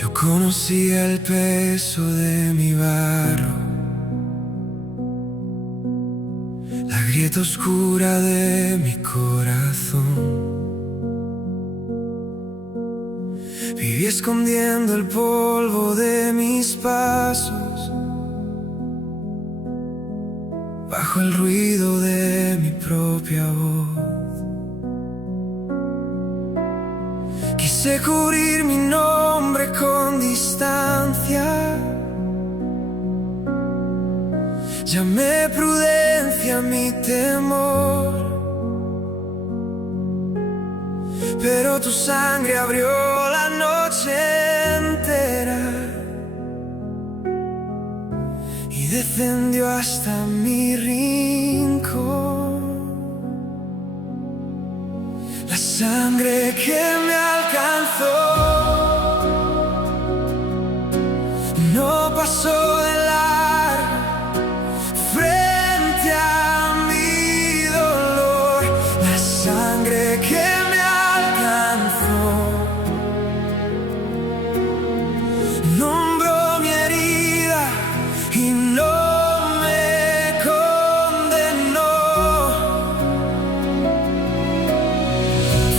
Yo conocía el peso de mi barro, la grieta oscura de mi corazón. Viví escondiendo el polvo de mis pasos bajo el ruido de mi propia voz. Quise cubrir mi nombre con distancia, llamé prudencia a mi temor, pero tu sangre abrió la noche entera y descendió hasta mi rincón. La sangre que me alcanzó no pasó de largo frente a mi dolor. La sangre que me alcanzó nombró mi herida y no me condenó.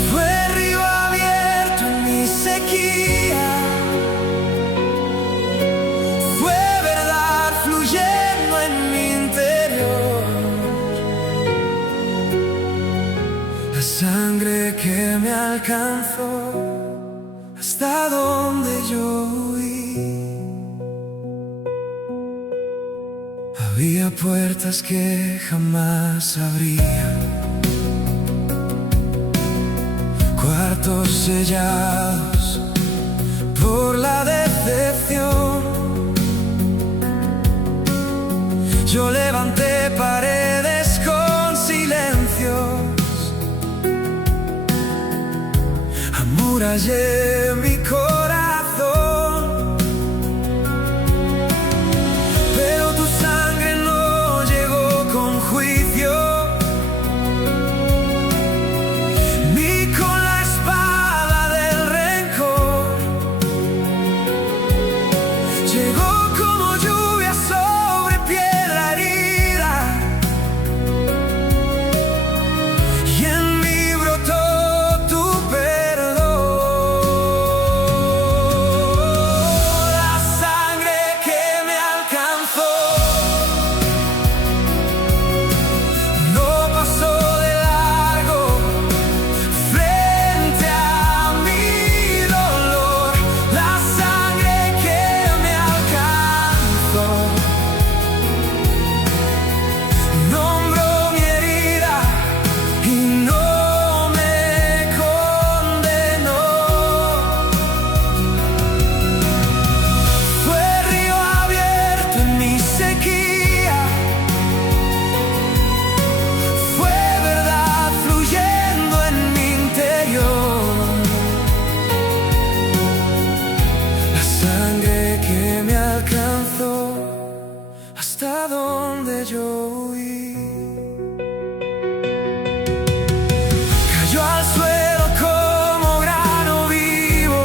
Fue río abierto en mi sequía, fue verdad fluyendo en mi interior. La sangre que me alcanzó hasta donde yo huí. Había puertas que jamás abría, cuartos sellados por la decepción. Yo levanté paredes con silencios, amurallé mi corazón, pero tu sangre no llegó con juicio, ni con la espada del rencor. Llegó como lluvia sobre piedra herida, y en mí brotó tu perdón. La sangre que me alcanzó no pasó de largo frente a mi dolor. La sangre que me alcanzó nombró mi herida y no me condenó. Fue río abierto en mi sequía, fue verdad fluyendo en mi interior. La sangre que me alcanzó hasta donde yo huí. Cayó al suelo como grano vivo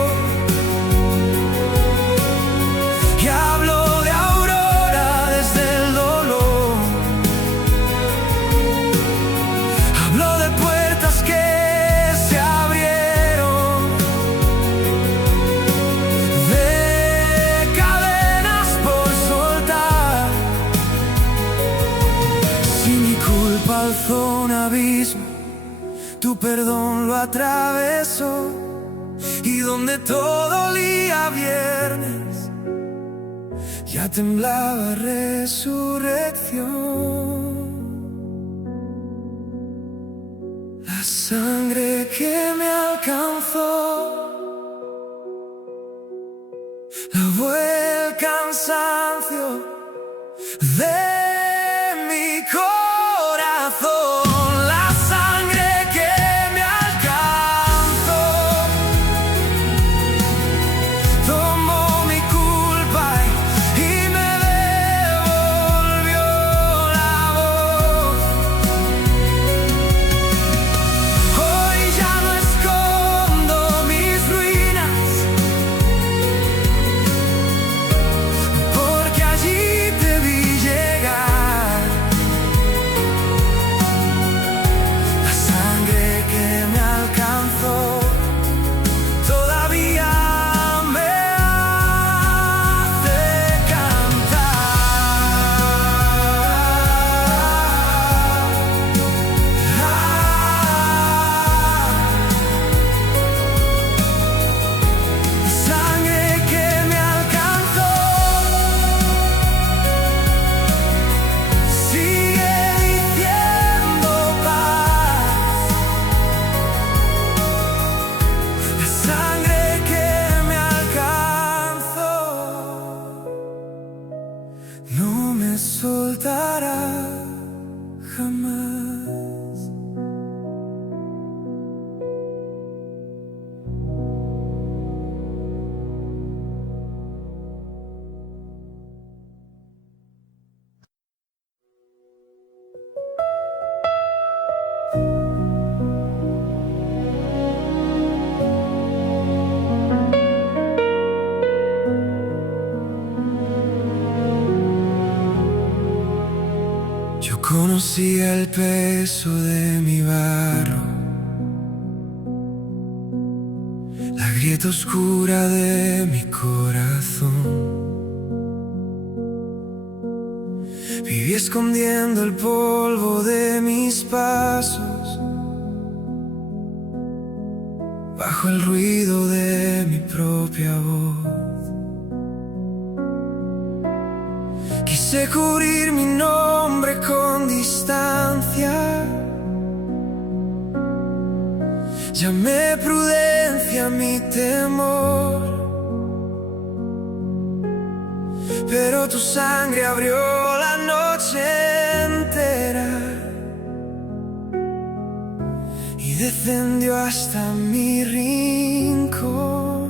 y habló de aurora desde el dolor. Habló de puertas que se abrieron, de cadenas por soltar. Si mi culpa alzó un abismo, tu perdón lo atravesó, y donde todo olía a viernes, ya temblaba resurrección. La sangre que me alcanzó lavó el cansancio de mi corazón. La sangre que me alcanzó tomó mi culpa y me devolvió la voz. Hoy ya no escondo mis ruinas, Conocía el peso de mi barro, la grieta oscura de mi corazón. Viví escondiendo el polvo de mis pasos bajo el ruido de mi propia voz. Quise cubrir mi nombre con distancia, llamé prudencia a mi temor, pero tu sangre abrió la noche entera y descendió hasta mi rincón.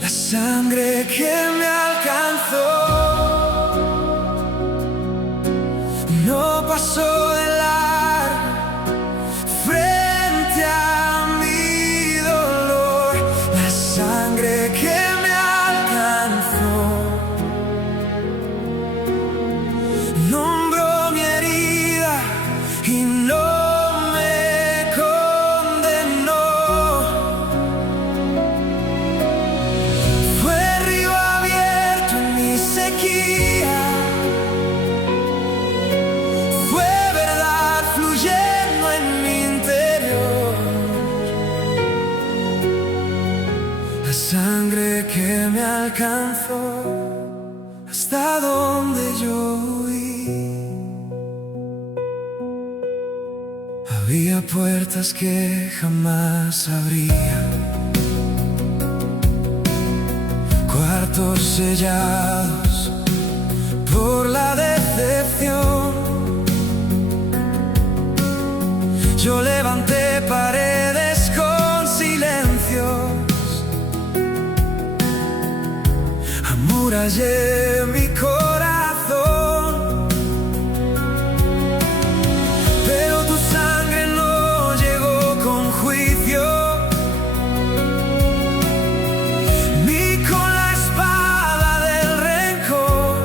La sangre que me alcanzó no pasó de largo frente a mi dolor. La sangre que me alcanzó nombró mi herida y no me condenó. Fue río abierto en mi sequía, fue verdad fluyendo en mi interior. La sangre que me alcanzó hasta donde yo huí. Había puertas que jamás abría, cuartos sellados por la decepción. Yo levanté paredes con silencios, amurallé mi corazón, pero tu sangre no llegó con juicio, ni con la espada del rencor.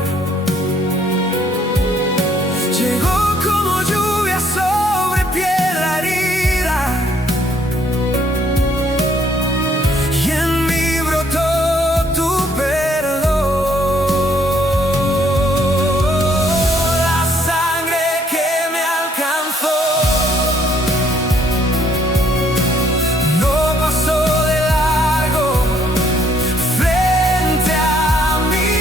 Llegó como lluvia sobre piedra herida, y en mí brotó tu perdón. La sangre que me alcanzó no pasó de largo frente a mi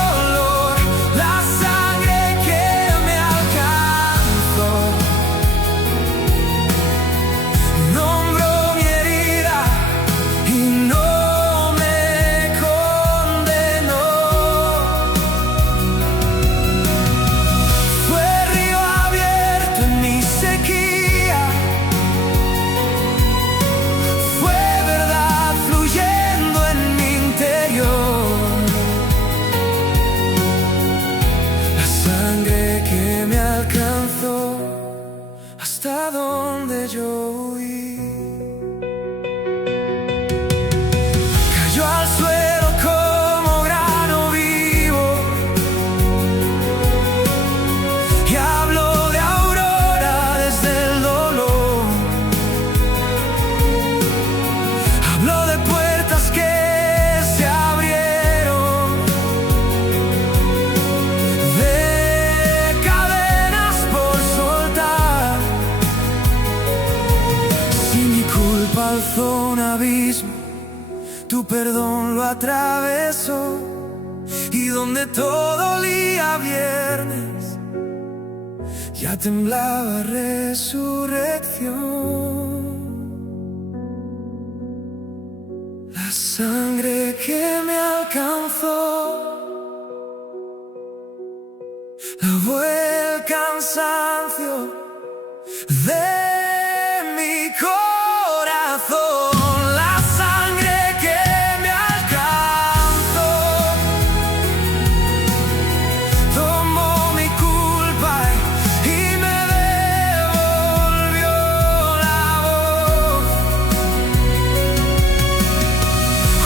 dolor. La sangre que me alcanzó nombró mi herida y no me condenó. Fue río abierto en mi sequía, fue verdad fluyendo en mi interior. La sangre que me alcanzó hasta donde yo huí. Cayó al suelo como grano vivo y habló de aurora desde el dolor. Habló de puertas que se abrieron, de cadenas por soltar. Si mi culpa alzó un abismo, tu perdón lo atravesó, y donde todo olía a viernes, ya temblaba resurrección. La sangre que me alcanzó lavó el cansancio de mi corazón. La sangre que me alcanzó tomó mi culpa y me devolvió la voz.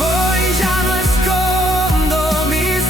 Hoy ya no escondo mis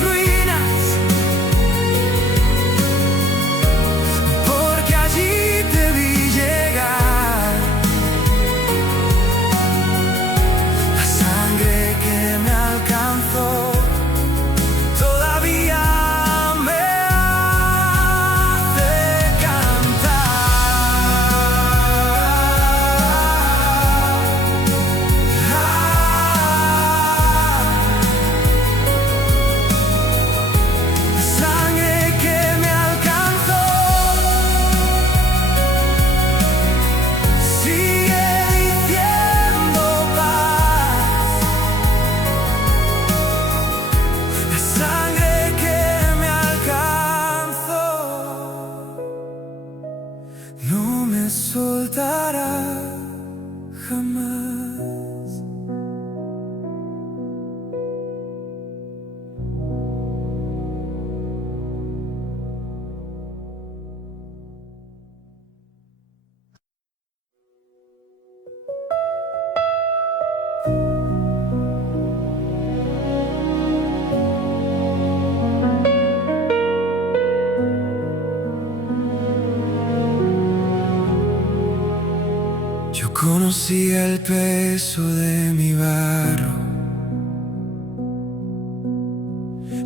conocía el peso de mi barro,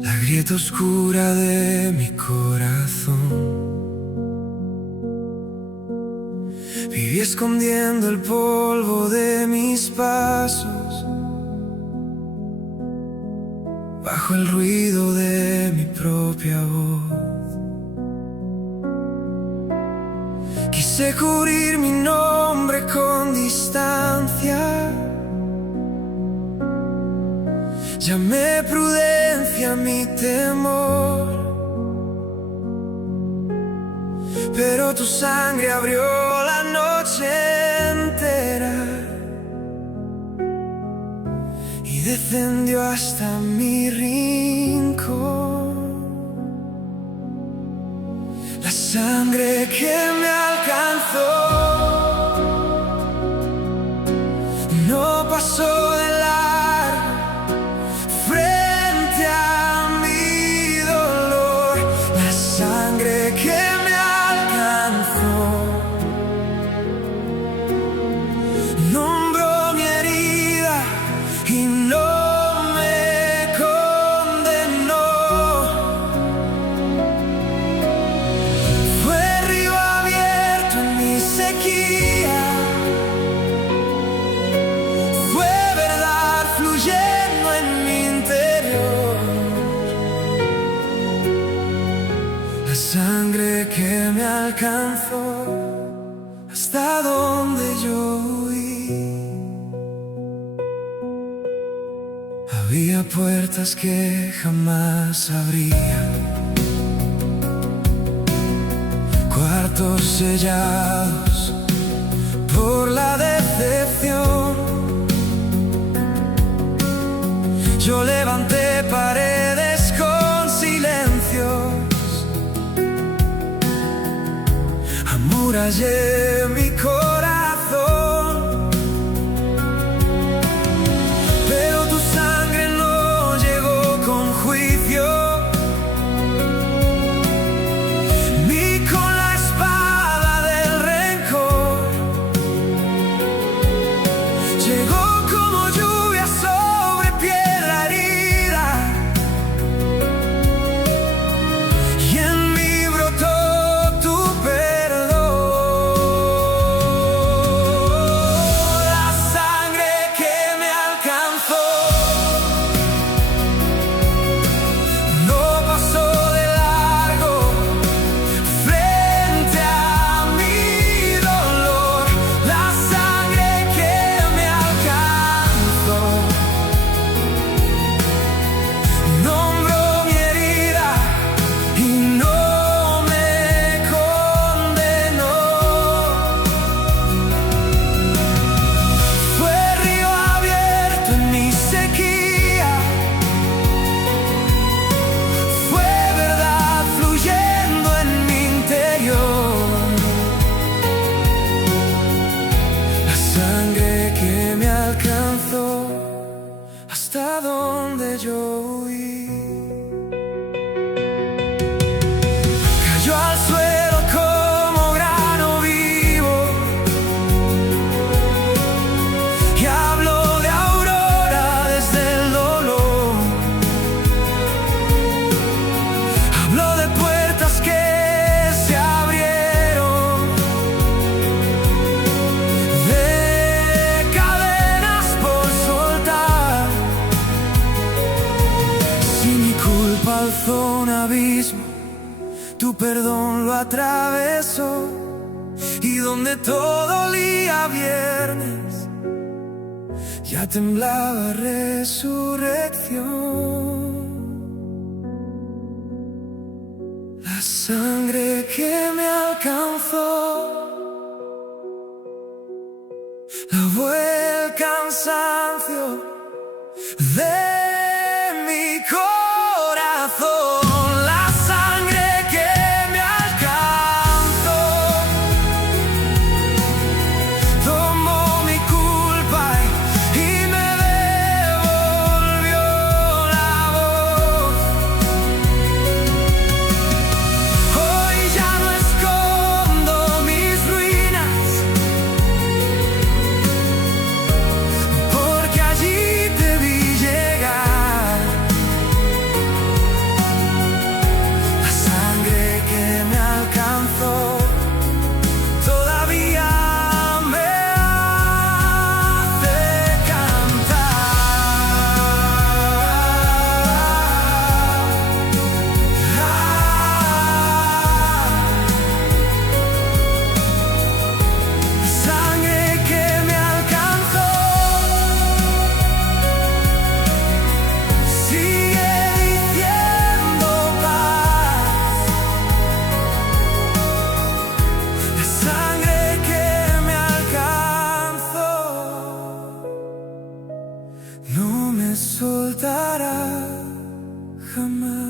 la grieta oscura de mi corazón. Viví escondiendo el polvo de mis pasos bajo el ruido de mi propia voz. Quise cubrir mi nombre con distancia, llamé prudencia a mi temor, pero tu sangre abrió la noche entera y descendió hasta mi rincón. La sangre que me alcanzó no pasó de largo frente a mi dolor. La sangre que me alcanzó nombró mi herida y no me condenó. Fue río abierto en mi sequía, fue verdad fluyendo en mi interior. La sangre que me alcanzó hasta donde yo huí. Había puertas que jamás abría, cuartos sellados por la decepción. Yo levanté paredes con silencios, amurallé mi corazón, pero tu sangre no llegó con juicio, ni con la espada del rencor. Llegó como lluvia sobre piedra herida, y en mí brotó tu perdón. La sangre que me alcanzó no pasó de largo frente a mi dolor. La sangre que me alcanzó nombró mi herida y no me condenó. Fue río abierto en mi sequía, fue verdad fluyendo en mi interior. La sangre que me alcanzó hasta donde yo huí. Cayó al suelo como grano vivo y habló de aurora desde el dolor. Habló de puertas que se abrieron, de cadenas por soltar. Si mi culpa alzó un abismo, tu perdón lo atravesó, y donde todo olía a viernes, ya temblaba resurrección. La sangre que me alcanzó lavó el cansancio de mi corazón. La sangre que me alcanzó tomó mi culpa y me devolvió la voz. Hoy ya no escondo mis ruinas, no me soltará jamás.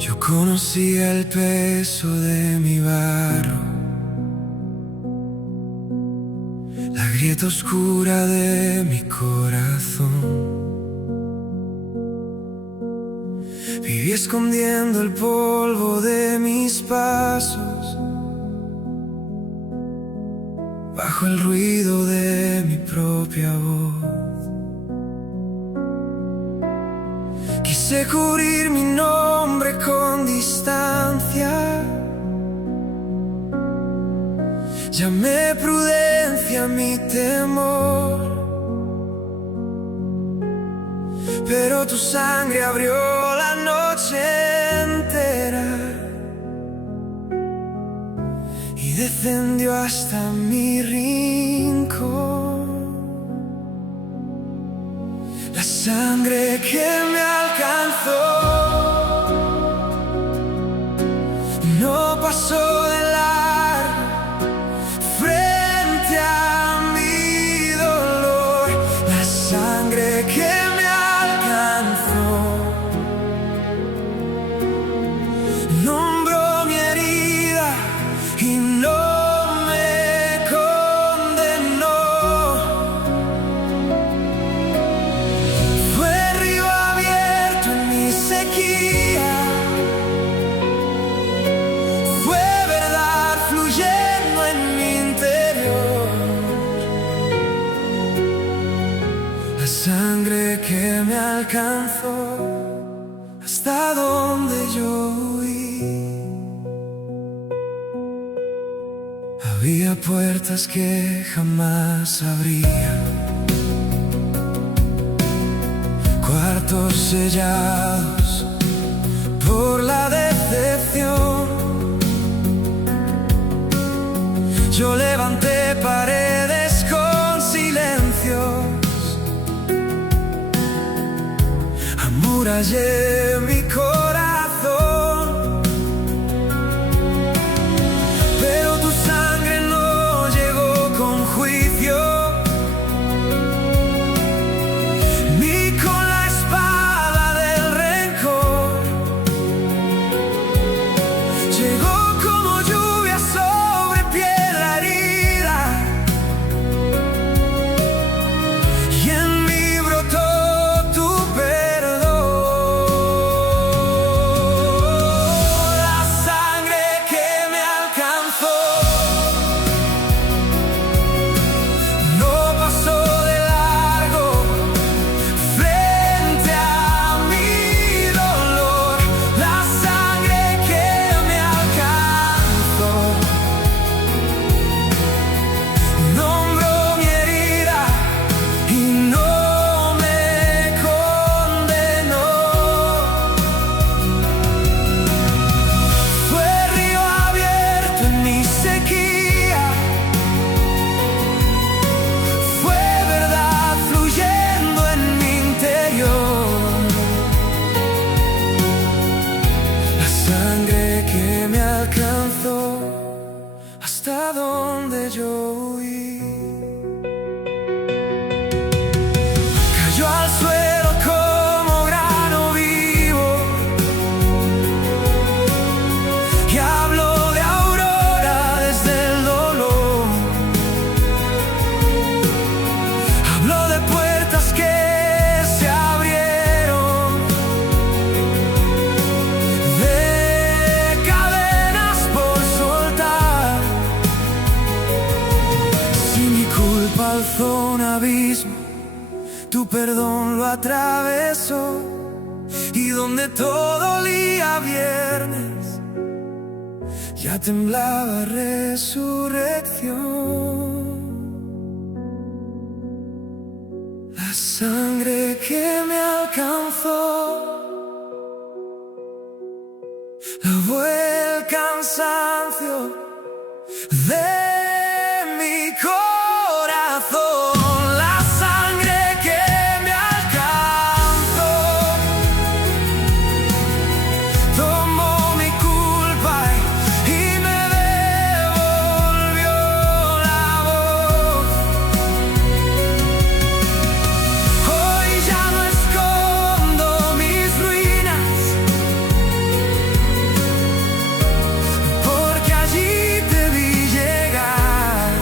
Yo conocía el peso de mi barro, la grieta oscura de mi corazón. Viví escondiendo el polvo de mis pasos bajo el ruido de mi propia voz. Quise cubrir mi nombre con distancia, llamé prudencia a mi temor, pero tu sangre abrió la noche entera y descendió hasta mi rincón. La sangre que me alcanzó no pasó de largo frente a mi dolor. La sangre que me alcanzó nombró mi herida y no me condenó. Fue río abierto en mi sequía, fue verdad fluyendo en mi interior. La sangre que me alcanzó hasta donde yo huí. Había puertas que jamás abría, cuartos sellados por la decepción. Yo levanté paredes con silencios, amurallé mi corazón, pero tu sangre no llegó con juicio, ni con la espada del rencor. Llegó como lluvia sobre piel herida, y en mí brotó tu perdón. La sangre que me alcanzó no pasó de largo frente a mi dolor. La sangre que me alcanzó nombró mi herida y no me condenó. Fue río abierto en mi sequía, fue verdad fluyendo en mi interior. La sangre que me alcanzó hasta donde yo huí. Cayó al suelo como grano vivo y habló de aurora desde el dolor. Habló de puertas que se abrieron, de cadenas por soltar. Si mi culpa alzó un abismo, tu perdón lo atravesó, y donde todo olía a viernes, ya temblaba resurrección. La sangre que me alcanzó lavó el cansancio de mi corazón, la sangre que me alcanzó, tomó mi culpa y me devolvió la voz. Hoy ya no escondo mis ruinas, porque allí te vi llegar.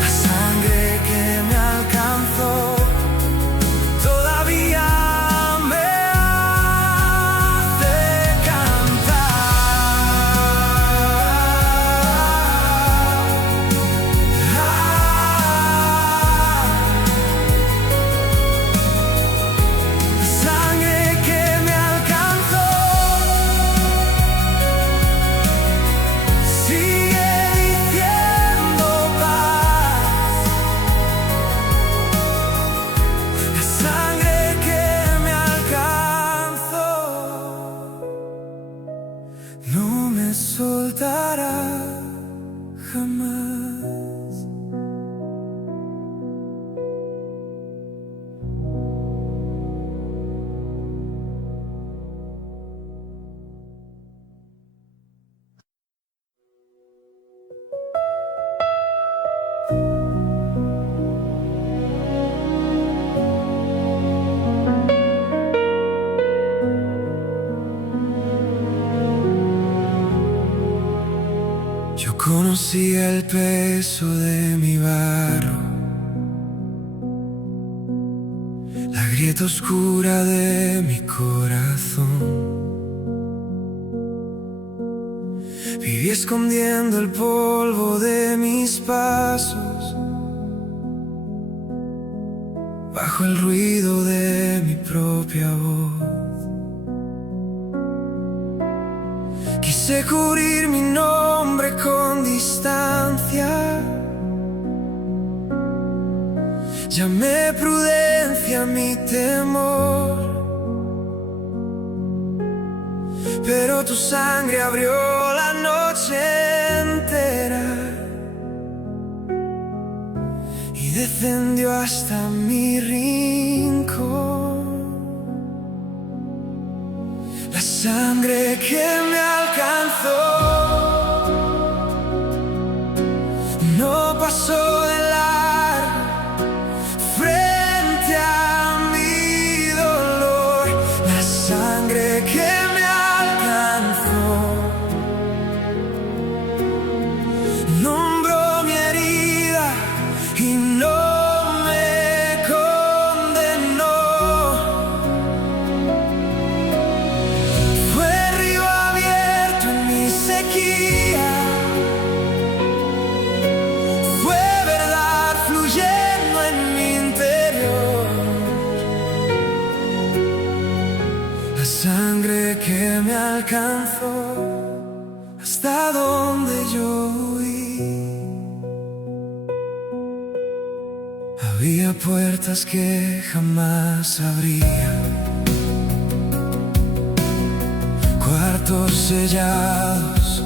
La sangre que me alcanzó todavía me hace cantar. Sangre que me alcanzó sigue diciendo paz. La sangre que me alcanzó no me soltará jamás. Yo conocí el peso de mi barro, la grieta oscura de mi corazón. Viví escondiendo el polvo de mis pasos bajo el ruido de mi propia voz. Quise cubrir mi nombre con distancia, llamé prudencia a mi temor, pero tu sangre abrió la noche entera y descendió hasta mi rincón. La sangre que me alcanzó no pasó de largo frente a mi dolor. La sangre que me alcanzó nombró mi herida y no me condenó. Fue río abierto en mi sequía, fue verdad fluyendo en mi interior. La sangre que me alcanzó hasta donde yo huí. Había puertas que jamás abría, cuartos sellados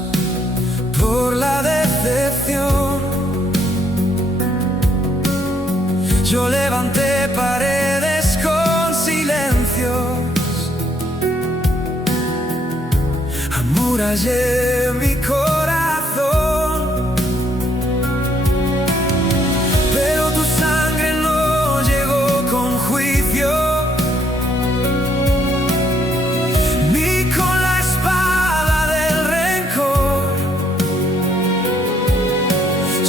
por la decepción. Yo levanté paredes con silencios, amurallé mi corazón, pero tu sangre no llegó con juicio, ni con la espada del rencor.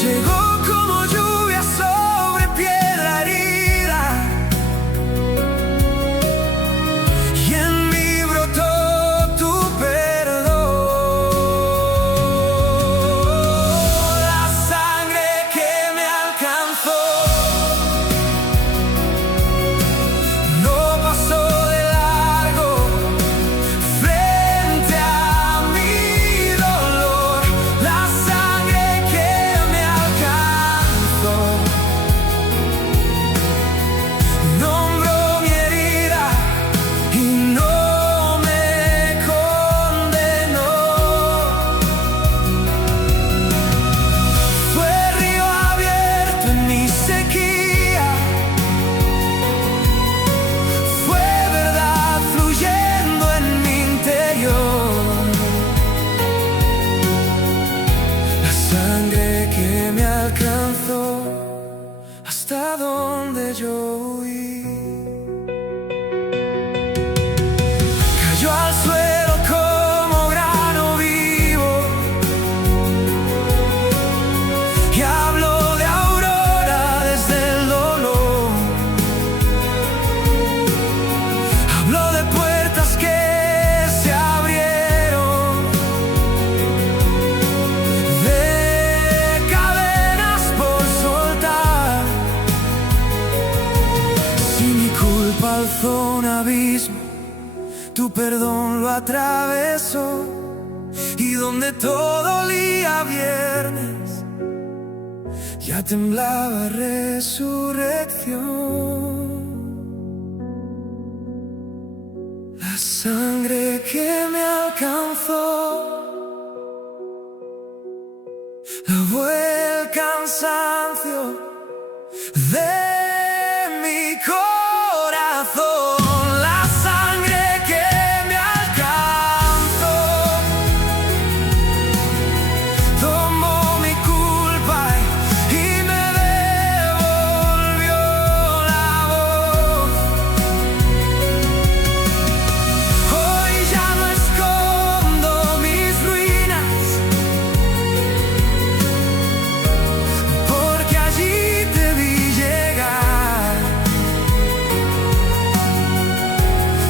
Llegó como lluvia sobre piedra herida, y en mí brotó tu perdón. alzó un abismo, tu perdón lo atravesó, y donde todo olía a viernes, ya temblaba resurrección. La sangre que me alcanzó lavó el cansancio de mi corazón. La sangre que me alcanzó tomó mi culpa y me devolvió la voz. Hoy ya no escondo mis ruinas, porque allí te vi llegar.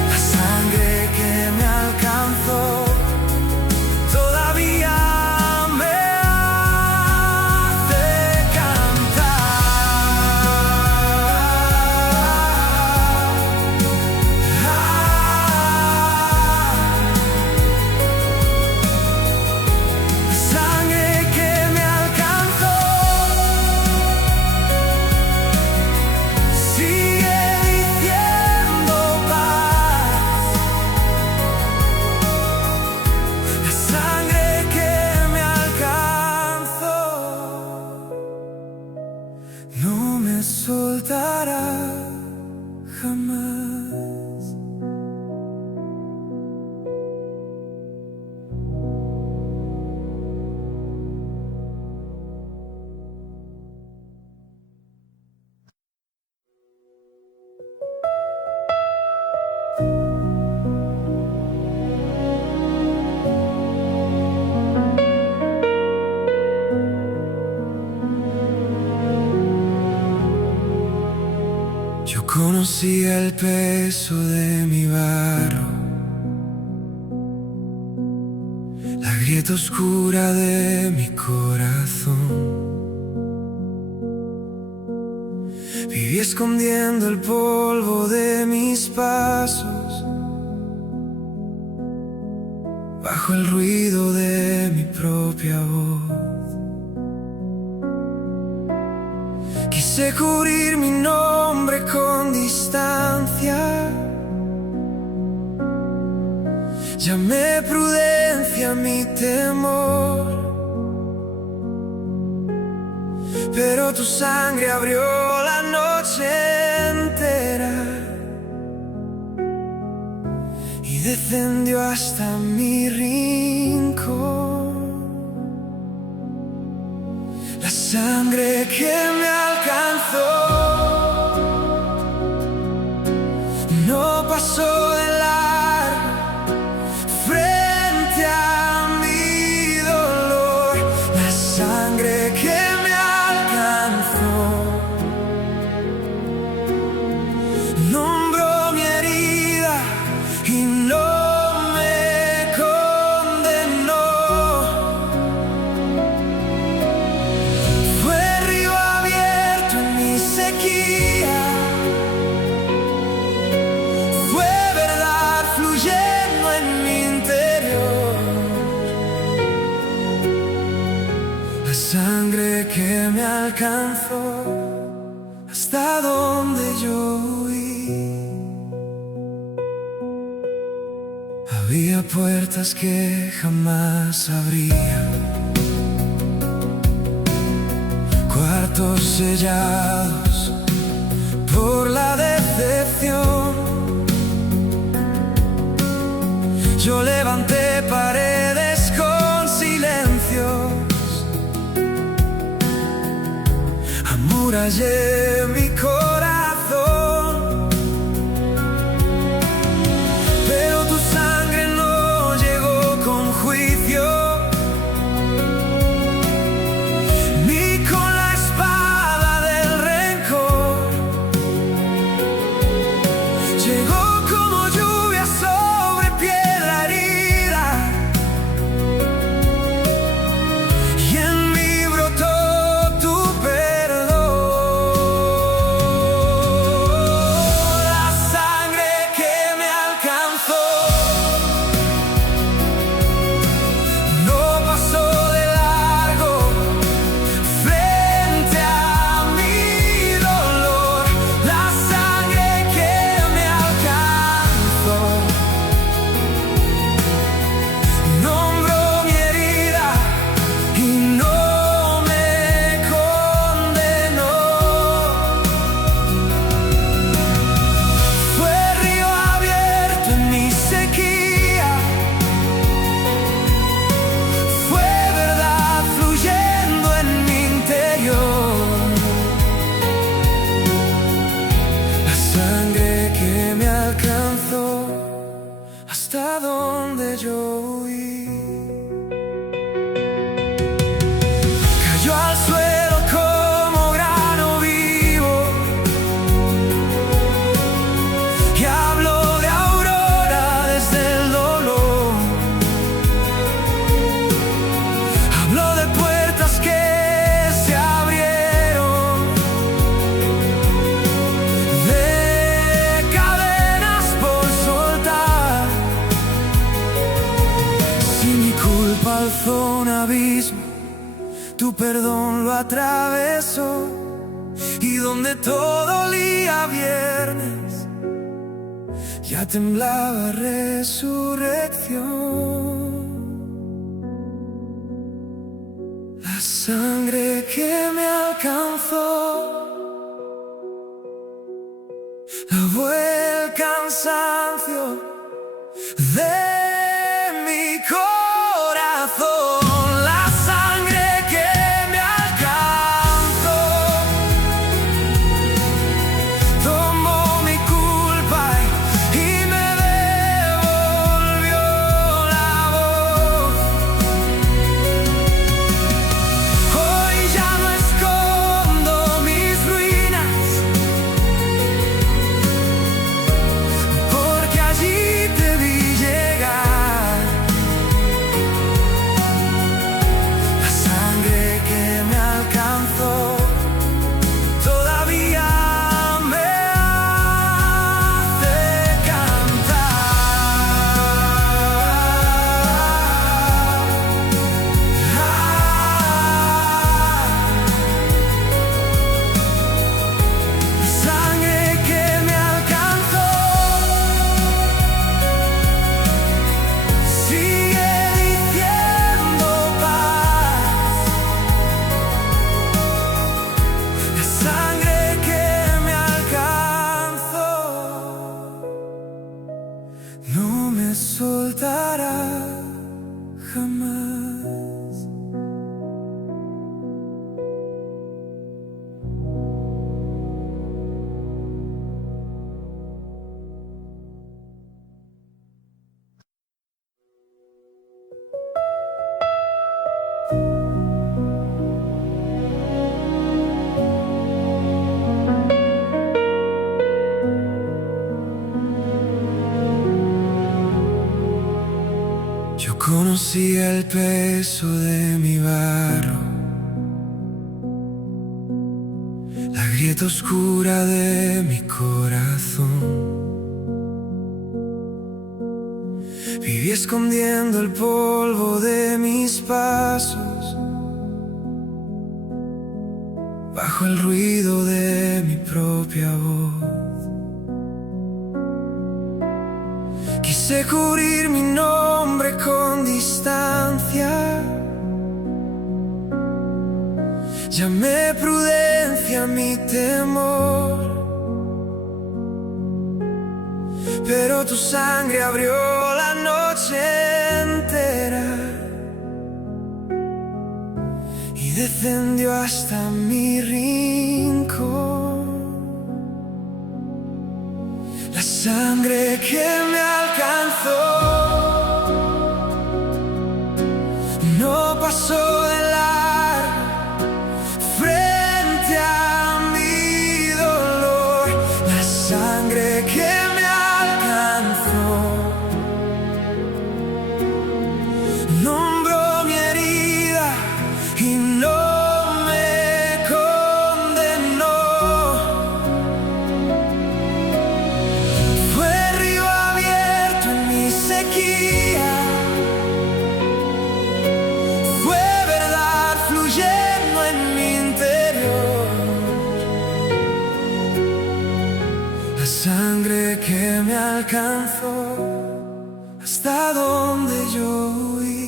La sangre que me alcanzó todavía me hace cantar. La sangre que me alcanzó sigue diciendo paz. La sangre que me alcanzó no me soltará jamás. Yo conocía el peso de mi barro, la grieta oscura de mi corazón. Viví escondiendo el polvo de mis pasos bajo el ruido de mi propia voz. Quise cubrir mi nombre con distancia, llamé prudencia a mi temor, pero tu sangre abrió la noche entera y descendió hasta mi rincón. La sangre que me alcanzó no pasó de largo frente a mi dolor. La sangre que me alcanzó nombró mi herida y no me condenó. Fue río abierto en mi sequía, fue verdad fluyendo en mi interior. La sangre que me alcanzó hasta donde yo huí. Había puertas que jamás abría, cuartos sellados por la decepción. Yo levanté paredes con silencios, amurallé mi corazón, pero tu sangre no llegó con juicio, ni con la espada del rencor. Llegó como lluvia sobre piedra herida, y en mí brotó tu perdón. cruzó un abismo, tu perdón lo atravesó, y donde todo olía a viernes, ya temblaba resurrección. La sangre que me alcanzó lavó el cansancio de mi corazón. La sangre que me alcanzó tomó mi culpa y me devolvió la voz. Hoy ya no escondo mis ruinas, porque allí te vi llegar. La sangre que me alcanzó todavía me hace cantar. Sangre que me alcanzó sigue diciendo paz. La sangre que me alcanzó no me soltará jamás. Yo conocía el peso de mi barro, la grieta oscura de mi corazón. Viví escondiendo el polvo de mis pasos bajo el ruido de mi propia voz. Quise cubrir mi nombre con distancia, llamé prudencia a mi temor, pero tu sangre abrió la noche entera y descendió hasta mi rincón. La sangre que me alcanzó no pasó de largo frente a mi dolor. La sangre que me alcanzó nombró mi herida y no me condenó. Fue río abierto en mi sequía, fue verdad fluyendo en mi interior. La sangre que me alcanzó hasta donde yo huí.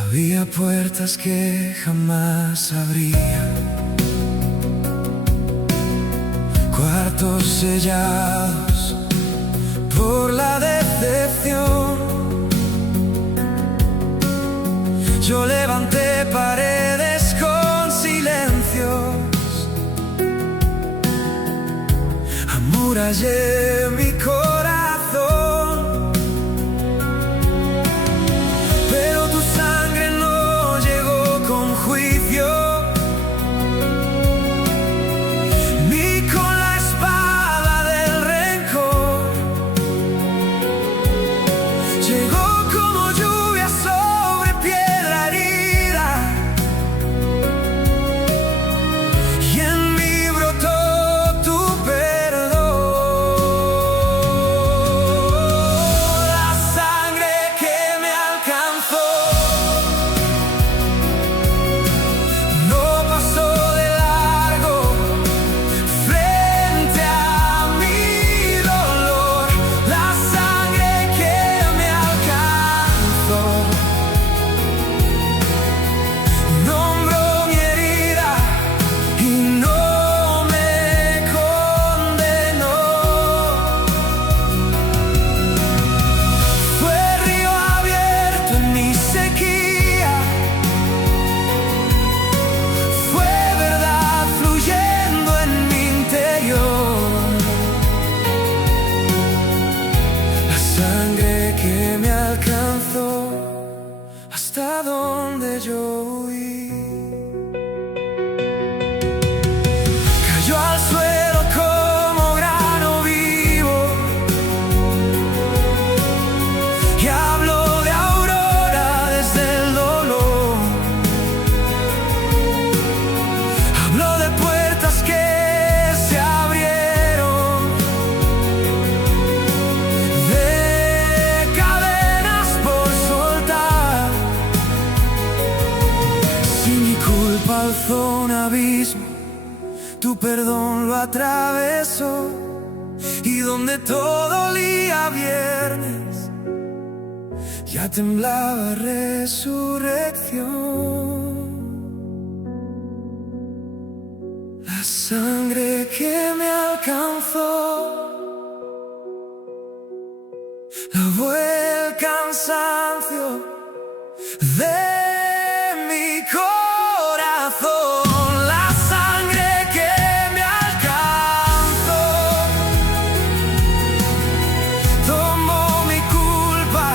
Había puertas que jamás abría, cuartos sellados por la decepción. Yo levanté paredes con silencios, amurallé mi corazón, pero tu sangre no llegó con juicio, ni con la espada del rencor. Llegó como lluvia sobre piedra herida, y en mí brotó tu perdón. perdón lo atravesó, y donde todo olía a viernes, ya temblaba resurrección. La sangre que me alcanzó lavó el cansancio de mi corazón. La sangre que me alcanzó tomó mi culpa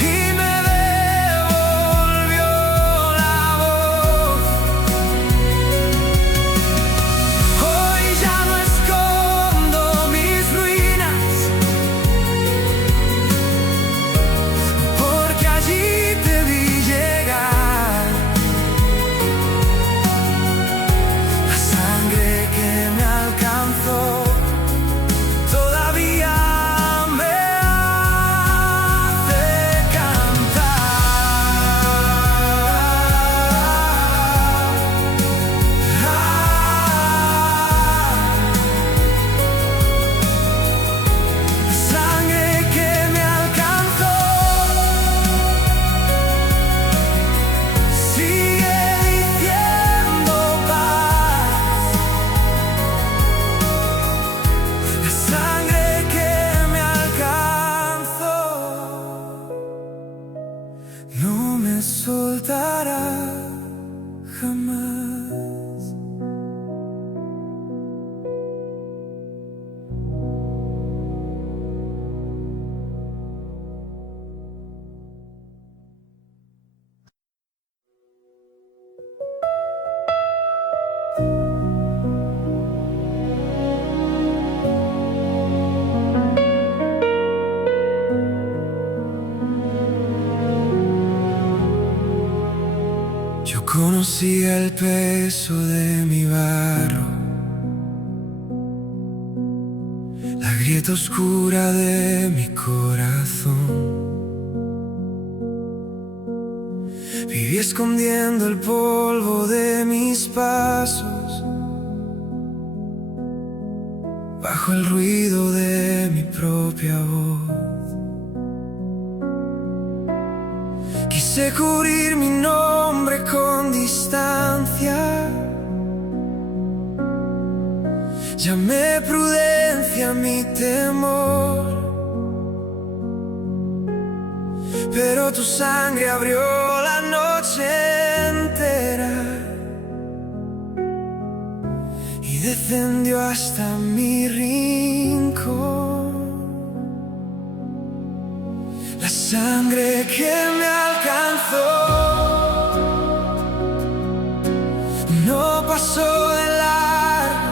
y me devolvió la voz. Hoy ya no escondo mis ruinas, porque allí te vi llegar. La sangre que me alcanzó todavía me hace sangre que me alcanzó sigue diciendo paz. La sangre que me alcanzó no me soltará jamás. Yo conocía el peso de mi barro, la grieta oscura de mi corazón. Viví escondiendo el polvo de mis pasos bajo el ruido de mi propia voz. Quise cubrir mi nombre con distancia, llamé prudencia a mi temor, pero tu sangre abrió la noche entera y descendió hasta mi rincón. La sangre que me alcanzó no pasó de largo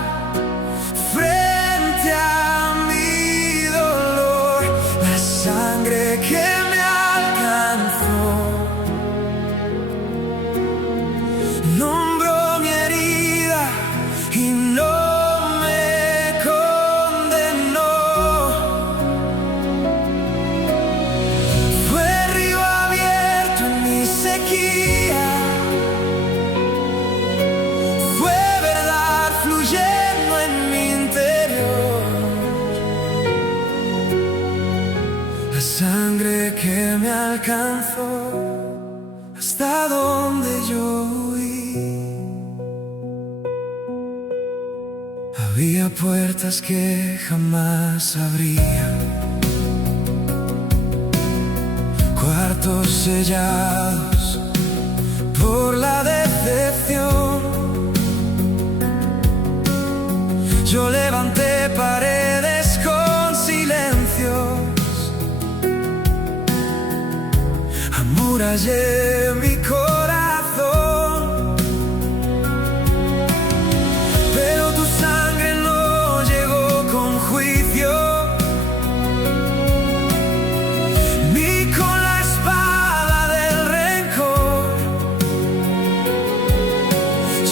frente a mi dolor. La sangre que me alcanzó nombró mi herida y no me condenó. Fue río abierto en mi sequía, fue verdad fluyendo en mi interior. La sangre que me alcanzó hasta donde yo huí. Había puertas que jamás abría, cuartos sellados por la decepción. Yo levanté paredes con silencios, amurallé mi corazón, pero tu sangre no llegó con juicio, ni con la espada del rencor.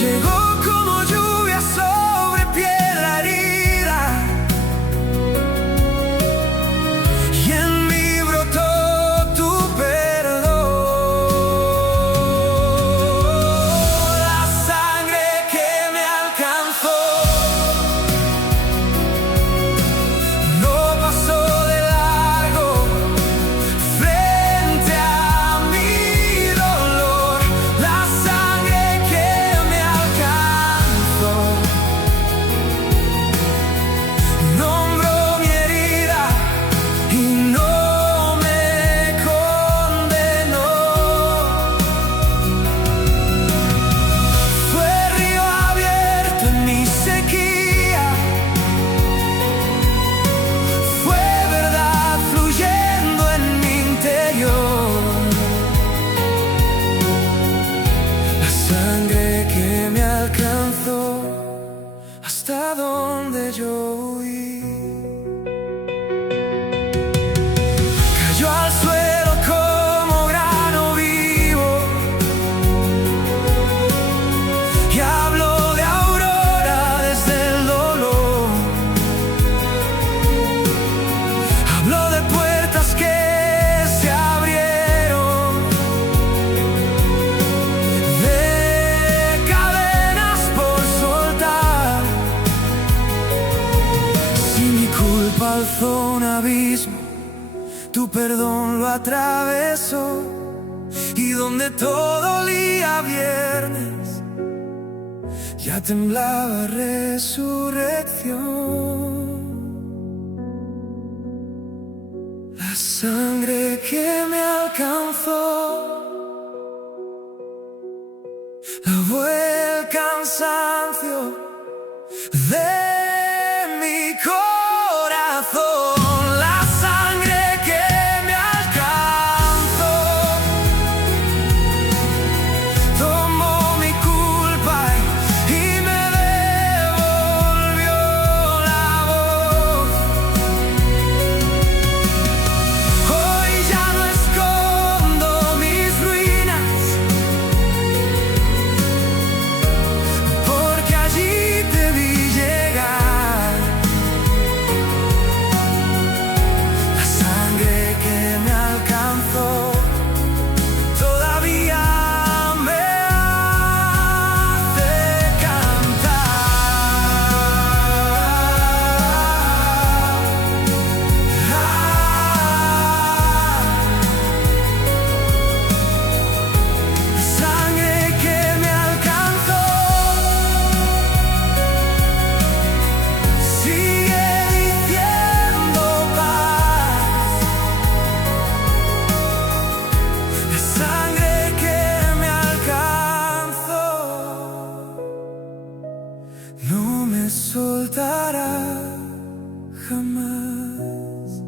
Llegó como lluvia sobre piedra herida, y en mí brotó tu perdón. La sangre que me alcanzó hasta donde yo huí. Cayó al suelo como grano vivo y habló de aurora desde el dolor. Habló de puertas que se abrieron, de cadenas por soltar. Si mi culpa alzó un abismo, tu perdón lo atravesó, y donde todo olía viernes, ya temblaba resurrección. La sangre que me alcanzó lavó el cansancio de mi corazón. No me soltará jamás.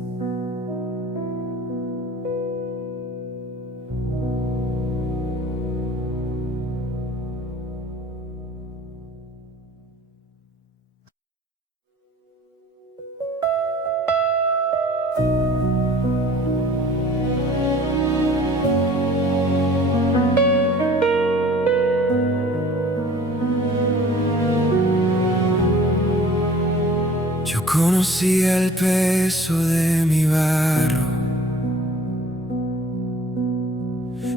Yo conocía el peso de mi barro,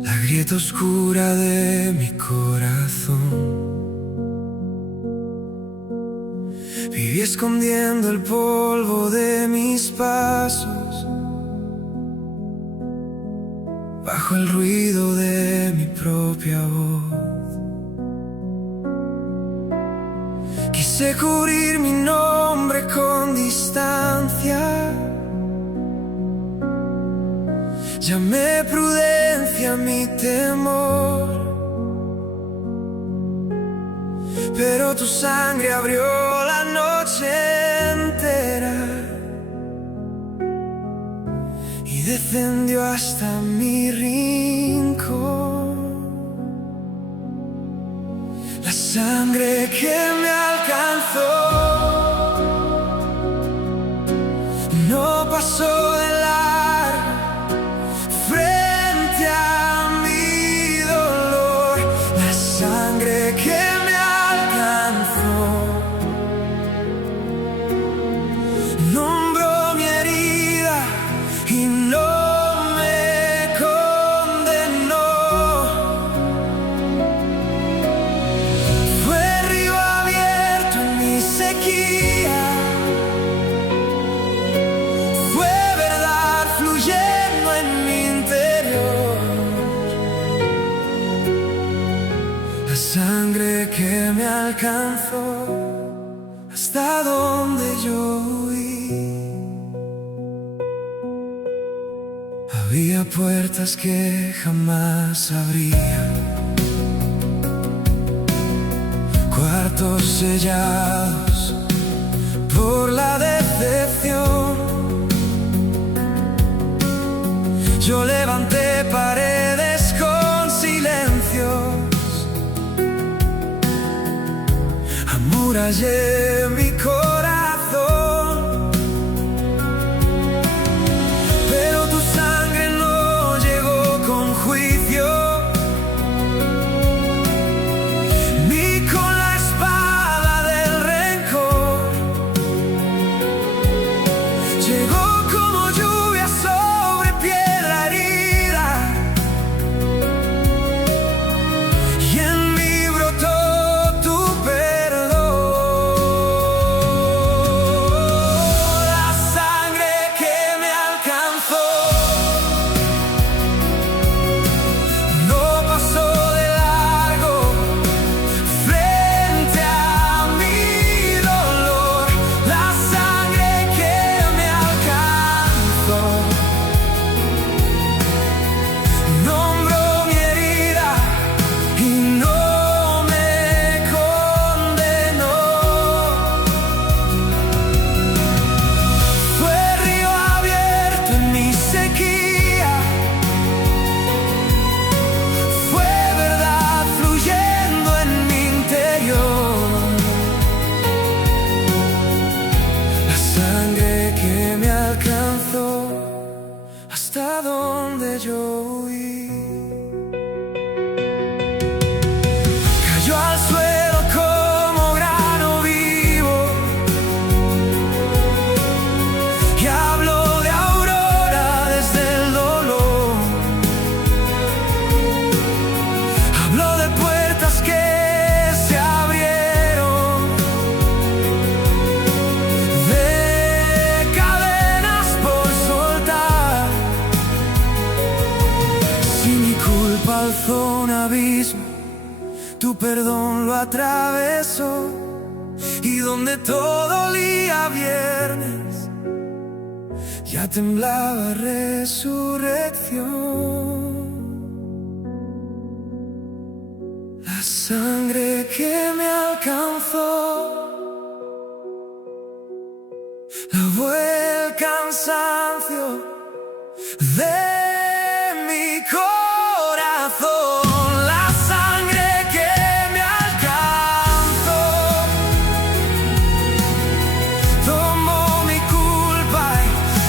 la grieta oscura de mi corazón. Viví escondiendo el polvo de mis pasos bajo el ruido de mi propia voz. Quise cubrir mi nombre con distancia, llamé prudencia a mi temor, pero tu sangre abrió la noche entera y descendió hasta mi rincón. La sangre que me alcanzó no pasó de largo frente a mi dolor. La sangre que me alcanzó nombró mi herida y no me condenó. Fue río abierto en mi sequía, fue verdad fluyendo en mi interior. La sangre que me alcanzó hasta donde yo huí. Había puertas que jamás abría, cuartos sellados por la decepción. Yo levanté paredes con silencios, amurallé mi donde yo huí. Cayó al suelo como grano vivo y habló de aurora desde el dolor. Habló de puertas que se abrieron, de cadenas por soltar. Si mi culpa alzó un abismo, tu perdón lo atravesó, y donde todo olía a viernes, ya temblaba resurrección. La sangre que me alcanzó lavó el cansancio de mi corazón. La sangre que me alcanzó tomó mi culpa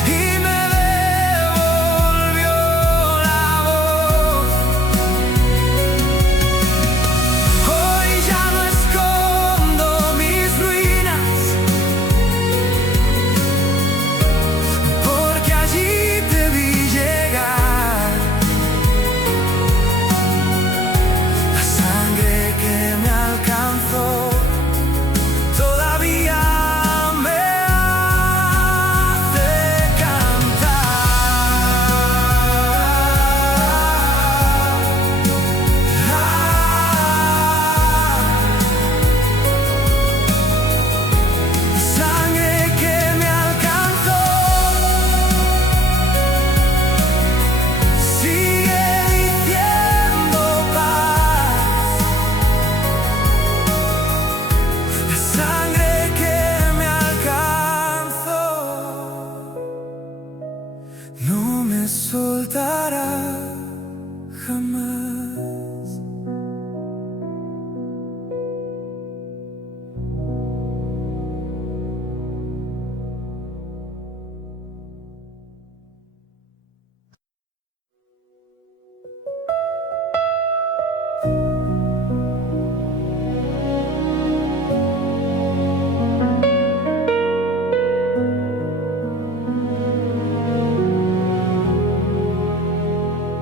y me devolvió la voz. Hoy ya no escondo mis ruinas, porque allí te vi llegar. La sangre que me alcanzó todavía me hace cantar. La sangre que me alcanzó sigue diciendo paz. La sangre que me alcanzó no me soltará jamás.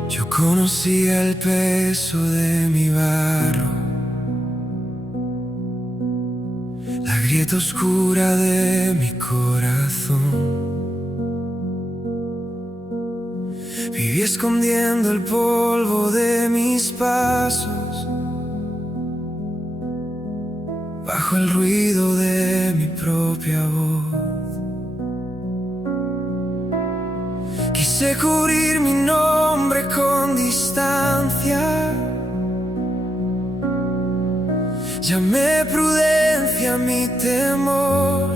Yo conocía el peso de mi barro, la grieta oscura de mi corazón. Viví escondiendo el polvo de mis pasos bajo el ruido de mi propia voz. Quise cubrir mi nombre con distancia, llamé prudencia a mi temor,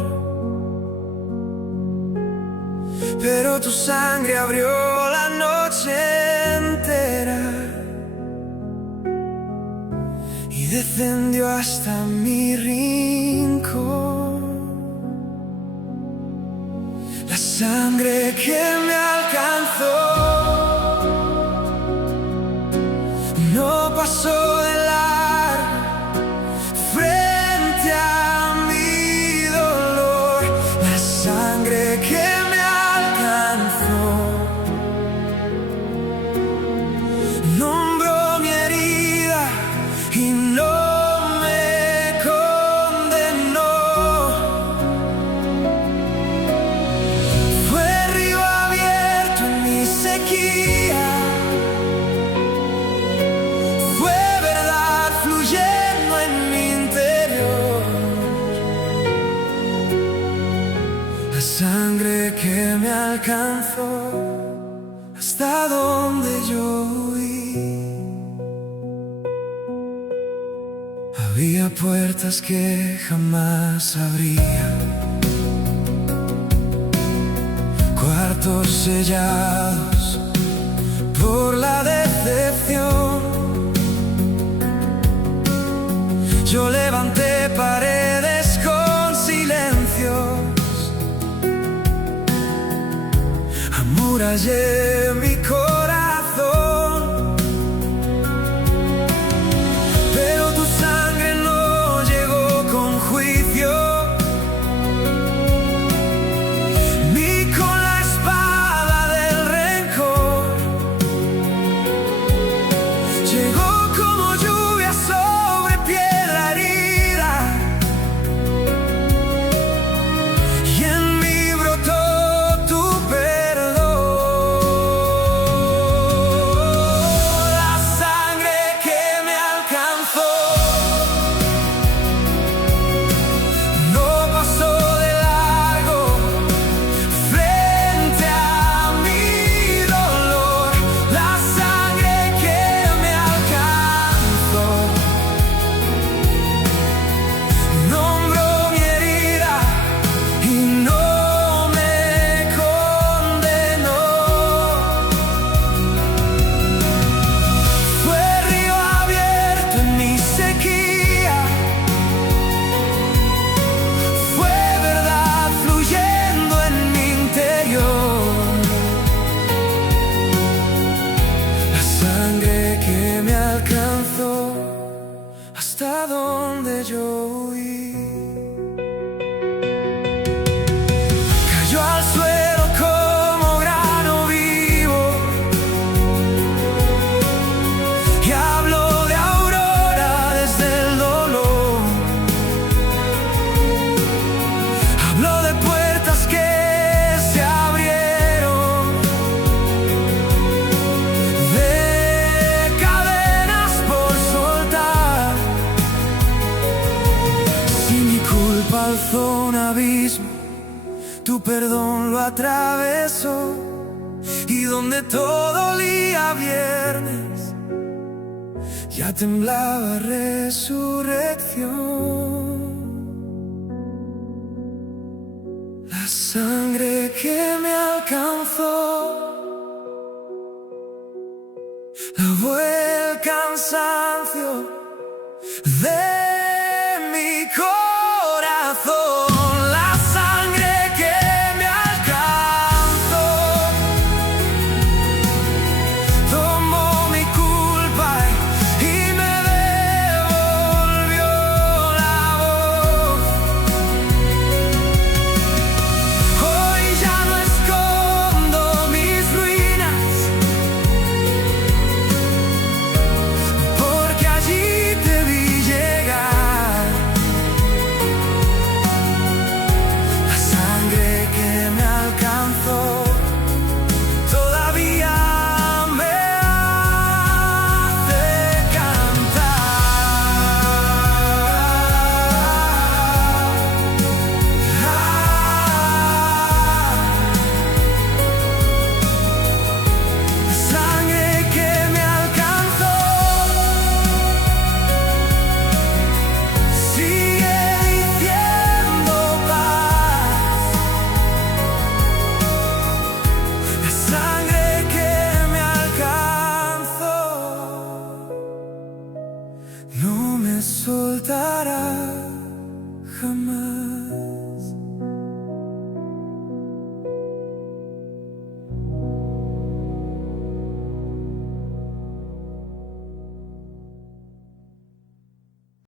pero tu sangre abrió la noche entera y descendió hasta mi rincón. La sangre que me alcanzó no pasó de largo frente a mi dolor. La sangre que me alcanzó nombró mi herida y no me condenó. Fue río abierto en mi sequía, fue verdad fluyendo en mi interior. La sangre que me alcanzó hasta donde yo huí. Había puertas que jamás abría, cuartos sellados por la decepción. Yo levanté paredes con silencios, amurallé mi corazón. tu perdón lo atravesó, y donde todo olía a viernes, ya temblaba resurrección. La sangre que me alcanzó lavó el cansancio de mi corazón. La sangre que me alcanzó tomó mi culpa y me devolvió la voz. Hoy ya no escondo mis ruinas, porque allí te vi llegar. La sangre que me alcanzó todavía me hace cantar. La sangre que me alcanzó sigue diciendo paz. La sangre que me alcanzó no me soltará jamás.